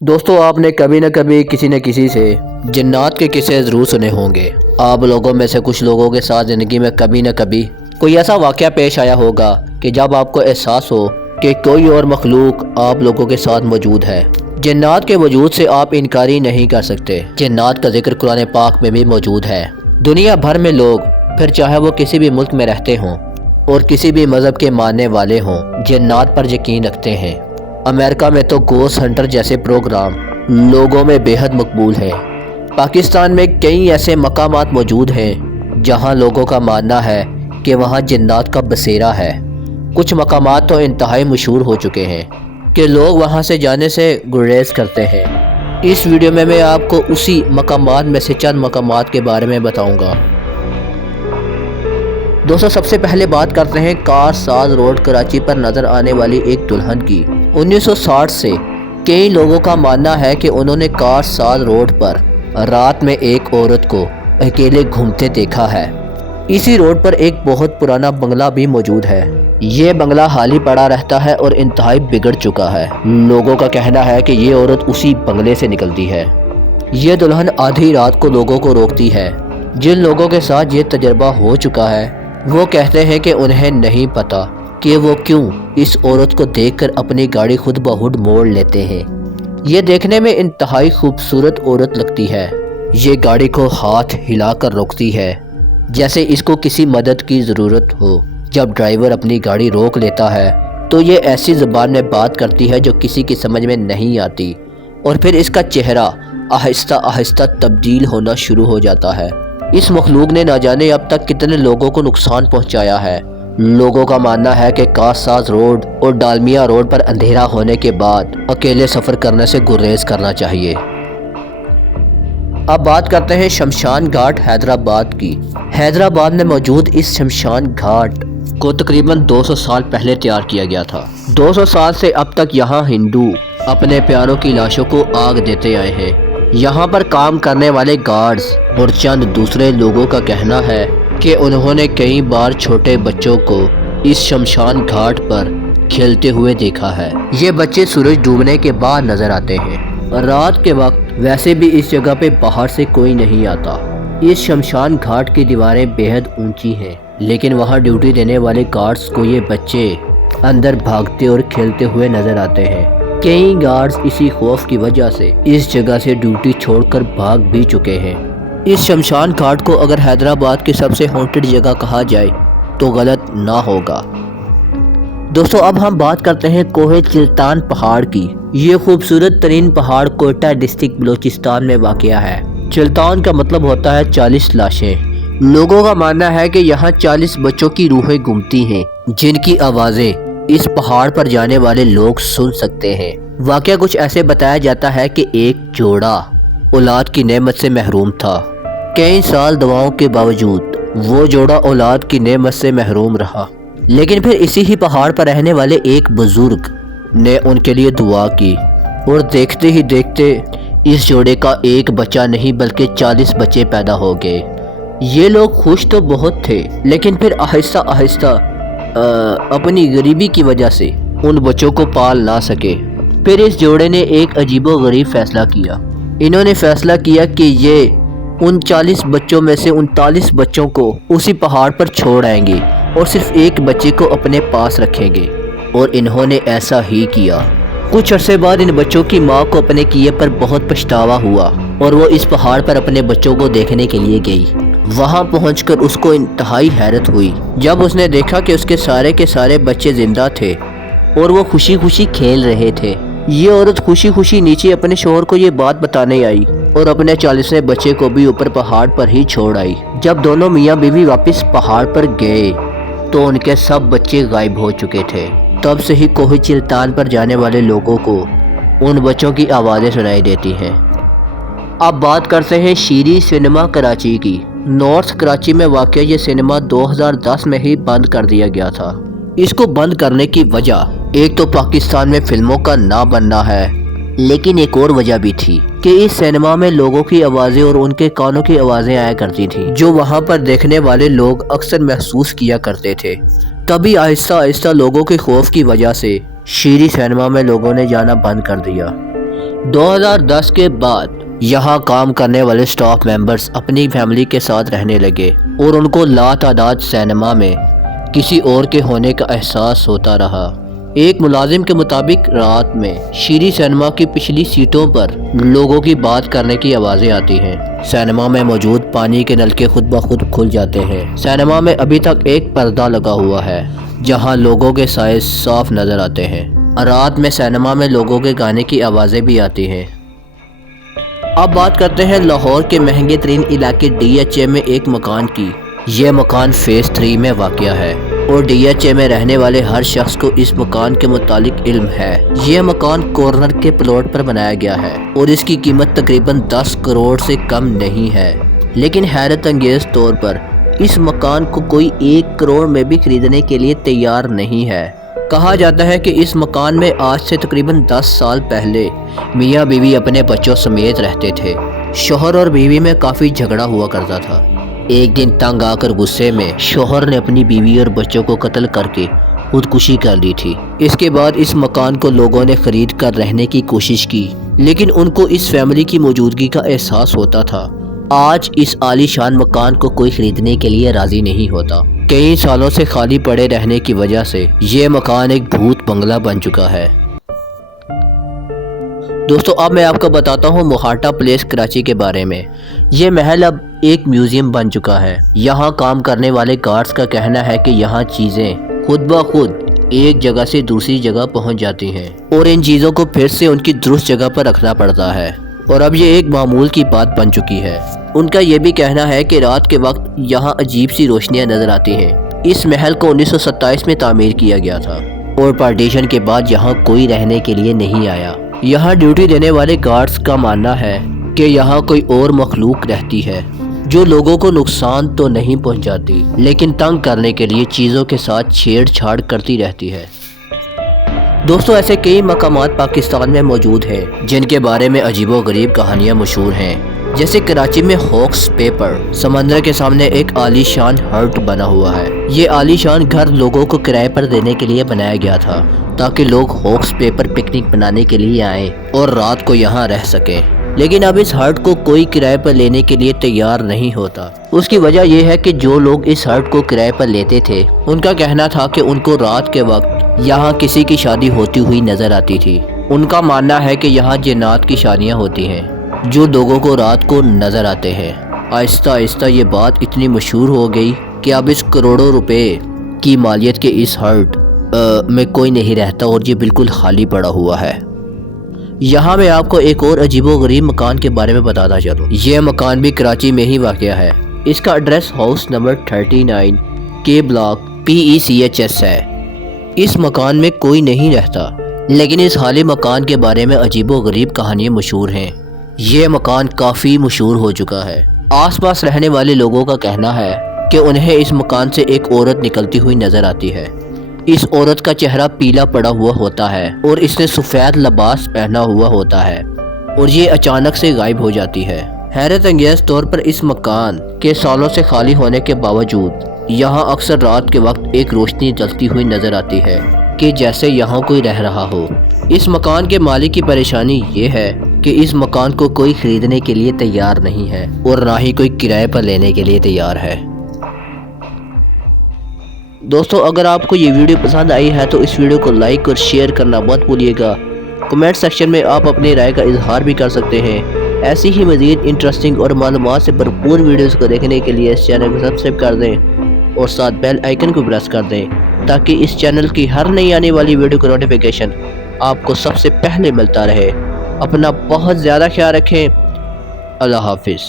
دوستو آپ نے کبھی نہ کبھی کسی نہ کسی سے جنات کے قصے ضرور سنے ہوں گے۔ آپ لوگوں میں سے کچھ لوگوں کے ساتھ زندگی میں کبھی نہ کبھی کوئی ایسا واقعہ پیش آیا ہوگا کہ جب آپ کو احساس ہو کہ کوئی اور مخلوق آپ لوگوں کے ساتھ موجود ہے۔ جنات کے وجود سے آپ انکاری نہیں کر سکتے۔ جنات کا ذکر قرآن پاک میں بھی موجود ہے۔ دنیا بھر میں لوگ، پھر چاہے وہ کسی بھی ملک میں رہتے ہوں اور کسی بھی مذہب کے ماننے والے ہوں، جنات پر یقین رکھتے ہیں۔ امریکہ میں تو گھوسٹ ہنٹر جیسے پروگرام لوگوں میں بے حد مقبول ہیں۔ پاکستان میں کئی ایسے مقامات موجود ہیں جہاں لوگوں کا ماننا ہے کہ وہاں جنات کا بسیرا ہے۔ کچھ مقامات تو انتہائی مشہور ہو چکے ہیں کہ لوگ وہاں سے جانے سے گریز کرتے ہیں۔ اس ویڈیو میں میں آپ کو اسی مقامات میں سے چند مقامات کے بارے میں بتاؤں گا۔ دوستو سب سے پہلے بات کرتے ہیں کار ساز روڈ کراچی پر نظر آنے والی ایک دلہن کی۔ 1960 سے کئی لوگوں کا ماننا ہے کہ انہوں نے کار ساز روڈ پر رات میں ایک عورت کو اکیلے گھومتے دیکھا ہے۔ اسی روڈ پر ایک بہت پرانا بنگلہ بھی موجود ہے۔ یہ بنگلہ حال ہی پڑا رہتا ہے اور انتہائی بگڑ چکا ہے۔ لوگوں کا کہنا ہے کہ یہ عورت اسی بنگلے سے نکلتی ہے۔ یہ دلہن آدھی رات کو لوگوں کو روکتی ہے۔ جن لوگوں کے ساتھ یہ تجربہ ہو چکا ہے وہ کہتے ہیں کہ انہیں نہیں پتا کہ وہ کیوں اس عورت کو دیکھ کر اپنی گاڑی خود بخود موڑ لیتے ہیں۔ یہ دیکھنے میں انتہائی خوبصورت عورت لگتی ہے۔ یہ گاڑی کو ہاتھ ہلا کر روکتی ہے جیسے اس کو کسی مدد کی ضرورت ہو۔ جب ڈرائیور اپنی گاڑی روک لیتا ہے تو یہ ایسی زبان میں بات کرتی ہے جو کسی کی سمجھ میں نہیں آتی، اور پھر اس کا چہرہ آہستہ آہستہ تبدیل ہونا شروع ہو جاتا ہے۔ اس مخلوق نے نہ جانے اب تک کتنے لوگوں کو نقصان پہنچایا ہے۔ لوگوں کا ماننا ہے کہ کاساز روڈ اور ڈالمیا روڈ پر اندھیرا ہونے کے بعد اکیلے سفر کرنے سے گریز کرنا چاہیے۔ اب بات کرتے ہیں شمشان گھاٹ حیدرآباد کی۔ حیدرآباد میں موجود اس شمشان گھاٹ کو تقریباً 200 سال پہلے تیار کیا گیا تھا۔ 200 سال سے اب تک یہاں ہندو اپنے پیاروں کی لاشوں کو آگ دیتے آئے ہیں۔ یہاں پر کام کرنے والے گارڈز اور چند دوسرے لوگوں کا کہنا ہے کہ انہوں نے کئی بار چھوٹے بچوں کو اس شمشان گھاٹ پر کھیلتے ہوئے دیکھا ہے۔ یہ بچے سورج ڈوبنے کے بعد نظر آتے ہیں۔ رات کے وقت ویسے بھی اس جگہ پہ باہر سے کوئی نہیں آتا۔ اس شمشان گھاٹ کی دیواریں بے حد اونچی ہیں، لیکن وہاں ڈیوٹی دینے والے گارڈز کو یہ بچے اندر بھاگتے اور کھیلتے ہوئے نظر آتے ہیں۔ کئی گارڈز اسی خوف کی وجہ سے اس جگہ سے ڈیوٹی چھوڑ کر بھاگ بھی چکے ہیں۔ اس شمشان گھاٹ کو اگر حیدرآباد کی سب سے ہانٹڈ جگہ کہا جائے تو غلط نہ ہوگا۔ دوستو اب ہم بات کرتے ہیں کوہ چلتان پہاڑ کی۔ یہ خوبصورت ترین پہاڑ کوئٹہ ڈسٹرکٹ بلوچستان میں واقع ہے۔ چلتان کا مطلب ہوتا ہے 40 لاشیں۔ لوگوں کا ماننا ہے کہ یہاں 40 بچوں کی روحیں گھومتی ہیں جن کی آوازیں اس پہاڑ پر جانے والے لوگ سن سکتے ہیں۔ واقعہ کچھ ایسے بتایا جاتا ہے کہ ایک جوڑا اولاد کی نعمت سے محروم تھا۔ کئی سال دعاؤں کے باوجود وہ جوڑا اولاد کی نعمت سے محروم رہا، لیکن پھر اسی ہی پہاڑ پر رہنے والے ایک بزرگ نے ان کے لیے دعا کی، اور دیکھتے ہی دیکھتے اس جوڑے کا ایک بچہ نہیں بلکہ 40 بچے پیدا ہو گئے۔ یہ لوگ خوش تو بہت تھے، لیکن پھر آہستہ آہستہ اپنی غریبی کی وجہ سے ان بچوں کو پال نہ سکے۔ پھر اس جوڑے نے ایک عجیب و غریب فیصلہ کیا۔ انہوں نے فیصلہ کیا کہ یہ ان 40 بچوں میں سے 39 بچوں کو اسی پہاڑ پر چھوڑ آئیں گے اور صرف ایک بچے کو اپنے پاس رکھیں گے، اور انہوں نے ایسا ہی کیا۔ کچھ عرصے بعد ان بچوں کی ماں کو اپنے کیے پر بہت پچھتاوا ہوا اور وہ اس پہاڑ پر اپنے بچوں کو دیکھنے کے لیے گئی۔ وہاں پہنچ کر اس کو انتہائی حیرت ہوئی جب اس نے دیکھا کہ اس کے سارے بچے زندہ تھے اور وہ خوشی خوشی کھیل رہے تھے۔ یہ عورت خوشی خوشی نیچے اپنے شوہر کو یہ بات بتانے آئی اور اپنے 40ویں بچے کو بھی اوپر پہاڑ پر ہی چھوڑ آئی۔ جب دونوں میاں بیوی واپس پہاڑ پر گئے تو ان کے سب بچے غائب ہو چکے تھے۔ تب سے ہی کوہ چلتان پر جانے والے لوگوں کو ان بچوں کی آوازیں سنائی دیتی ہیں۔ اب بات کرتے ہیں شیری سنیما کراچی کی۔ نارتھ کراچی میں واقع یہ سنیما 2010 میں ہی بند کر دیا گیا تھا۔ اس کو بند کرنے کی وجہ ایک تو پاکستان میں فلموں کا نہ بننا ہے، لیکن ایک اور وجہ بھی تھی کہ اس سینما میں لوگوں کی آوازیں اور ان کے کانوں کی آوازیں آیا کرتی تھیں جو وہاں پر دیکھنے والے لوگ اکثر محسوس کیا کرتے تھے۔ تبھی آہستہ آہستہ لوگوں کے خوف کی وجہ سے شیری سینما میں لوگوں نے جانا بند کر دیا۔ 2010 کے بعد یہاں کام کرنے والے سٹاف ممبرز اپنی فیملی کے ساتھ رہنے لگے اور ان کو لاتعداد سینما میں کسی اور کے ہونے کا احساس ہوتا رہا۔ ایک ملازم کے مطابق رات میں شیری سینما کی پچھلی سیٹوں پر لوگوں کی بات کرنے کی آوازیں آتی ہیں۔ سینما میں موجود پانی کے نلکے خود بخود کھل جاتے ہیں۔ سینما میں ابھی تک ایک پردہ لگا ہوا ہے جہاں لوگوں کے سائے صاف نظر آتے ہیں۔ رات میں سینما میں لوگوں کے گانے کی آوازیں بھی آتی ہیں۔ اب بات کرتے ہیں لاہور کے مہنگے ترین علاقے DHA میں ایک مکان کی۔ یہ مکان فیز 3 میں واقع ہے اور DHA میں رہنے والے ہر شخص کو اس مکان کے متعلق علم ہے۔ یہ مکان کارنر کے پلاٹ پر بنایا گیا ہے اور اس کی قیمت تقریباً 10 کروڑ سے کم نہیں ہے، لیکن حیرت انگیز طور پر اس مکان کو کوئی 1 کروڑ میں بھی خریدنے کے لیے تیار نہیں ہے۔ کہا جاتا ہے کہ اس مکان میں آج سے تقریباً 10 سال پہلے میاں بیوی اپنے بچوں سمیت رہتے تھے۔ شوہر اور بیوی میں کافی جھگڑا ہوا کرتا تھا۔ ایک دن تنگ آ کر غصے میں شوہر نے اپنی بیوی اور بچوں کو قتل کر کے خودکشی کر لی تھی۔ اس کے بعد اس مکان کو لوگوں نے خرید کر رہنے کی کوشش کی، لیکن ان کو اس فیملی کی موجودگی کا احساس ہوتا تھا۔ آج اس عالی شان مکان کو کوئی خریدنے کے لیے راضی نہیں ہوتا۔ کئی سالوں سے خالی پڑے رہنے کی وجہ سے یہ مکان ایک بھوت بنگلہ بن چکا ہے۔ دوستو اب میں آپ کو بتاتا ہوں موہاٹا پلیس کراچی کے بارے میں۔ یہ محل اب ایک میوزیم بن چکا ہے۔ یہاں کام کرنے والے گارڈز کا کہنا ہے کہ یہاں چیزیں خود بخود ایک جگہ سے دوسری جگہ پہنچ جاتی ہیں اور ان چیزوں کو پھر سے ان کی درست جگہ پر رکھنا پڑتا ہے، اور اب یہ ایک معمول کی بات بن چکی ہے۔ ان کا یہ بھی کہنا ہے کہ رات کے وقت یہاں عجیب سی روشنیاں نظر آتی ہیں۔ اس محل کو 1927 میں تعمیر کیا گیا تھا اور پارٹیشن کے بعد یہاں کوئی رہنے کے لیے نہیں آیا۔ یہاں ڈیوٹی دینے والے گارڈز کا ماننا ہے کہ یہاں کوئی اور مخلوق رہتی ہے جو لوگوں کو نقصان تو نہیں پہنچاتی، لیکن تنگ کرنے کے لیے چیزوں کے ساتھ چھیڑ چھاڑ کرتی رہتی ہے۔ دوستو ایسے کئی مقامات پاکستان میں موجود ہیں جن کے بارے میں عجیب و غریب کہانیاں مشہور ہیں، جیسے کراچی میں ہوکس پیپر سمندر کے سامنے ایک عالی شان ہٹ بنا ہوا ہے۔ یہ عالی شان گھر لوگوں کو کرائے پر دینے کے لیے بنایا گیا تھا تاکہ لوگ ہوکس پیپر پکنک بنانے کے لیے آئیں اور رات کو یہاں رہ سکیں، لیکن اب اس ہٹ کو کوئی کرائے پر لینے کے لیے تیار نہیں ہوتا۔ اس کی وجہ یہ ہے کہ جو لوگ اس ہٹ کو کرائے پر لیتے تھے ان کا کہنا تھا کہ ان کو رات کے وقت یہاں کسی کی شادی ہوتی ہوئی نظر آتی تھی۔ ان کا ماننا ہے کہ یہاں جنات کی شادیاں ہوتی ہیں جو لوگوں کو رات کو نظر آتے ہیں۔ آہستہ آہستہ یہ بات اتنی مشہور ہو گئی کہ اب اس کروڑوں روپے کی مالیت کے اس ہٹ میں کوئی نہیں رہتا اور یہ بالکل خالی پڑا ہوا ہے۔ یہاں میں آپ کو ایک اور عجیب و غریب مکان کے بارے میں بتاتا چلوں۔ یہ مکان بھی کراچی میں ہی واقع ہے۔ اس کا ایڈریس ہاؤس نمبر 39 کے بلاک PECHS ہے۔ اس مکان میں کوئی نہیں رہتا، لیکن اس خالی مکان کے بارے میں عجیب و غریب کہانیاں مشہور ہیں۔ یہ مکان کافی مشہور ہو چکا ہے۔ آس پاس رہنے والے لوگوں کا کہنا ہے کہ انہیں اس مکان سے ایک عورت نکلتی ہوئی نظر آتی ہے۔ اس عورت کا چہرہ پیلا پڑا ہوا ہوتا ہے اور اس نے سفید لباس پہنا ہوا ہوتا ہے اور یہ اچانک سے غائب ہو جاتی ہے۔ حیرت انگیز طور پر اس مکان کے سالوں سے خالی ہونے کے باوجود یہاں اکثر رات کے وقت ایک روشنی جلتی ہوئی نظر آتی ہے کہ جیسے یہاں کوئی رہ رہا ہو۔ اس مکان کے مالک کی پریشانی یہ ہے کہ اس مکان کو کوئی خریدنے کے لیے تیار نہیں ہے اور نہ ہی کوئی کرائے پر لینے کے لیے تیار ہے۔ دوستو اگر آپ کو یہ ویڈیو پسند آئی ہے تو اس ویڈیو کو لائک اور شیئر کرنا مت بھولیے گا۔ کمنٹ سیکشن میں آپ اپنی رائے کا اظہار بھی کر سکتے ہیں۔ ایسی ہی مزید انٹرسٹنگ اور معلومات سے بھرپور ویڈیوز کو دیکھنے کے لیے اس چینل کو سبسکرائب کر دیں اور ساتھ بیل آئیکن کو پریس کر دیں تاکہ اس چینل کی ہر نئی آنے والی ویڈیو کا نوٹیفیکیشن آپ کو سب سے پہلے ملتا رہے۔ اپنا بہت زیادہ خیال رکھیں۔ اللہ حافظ۔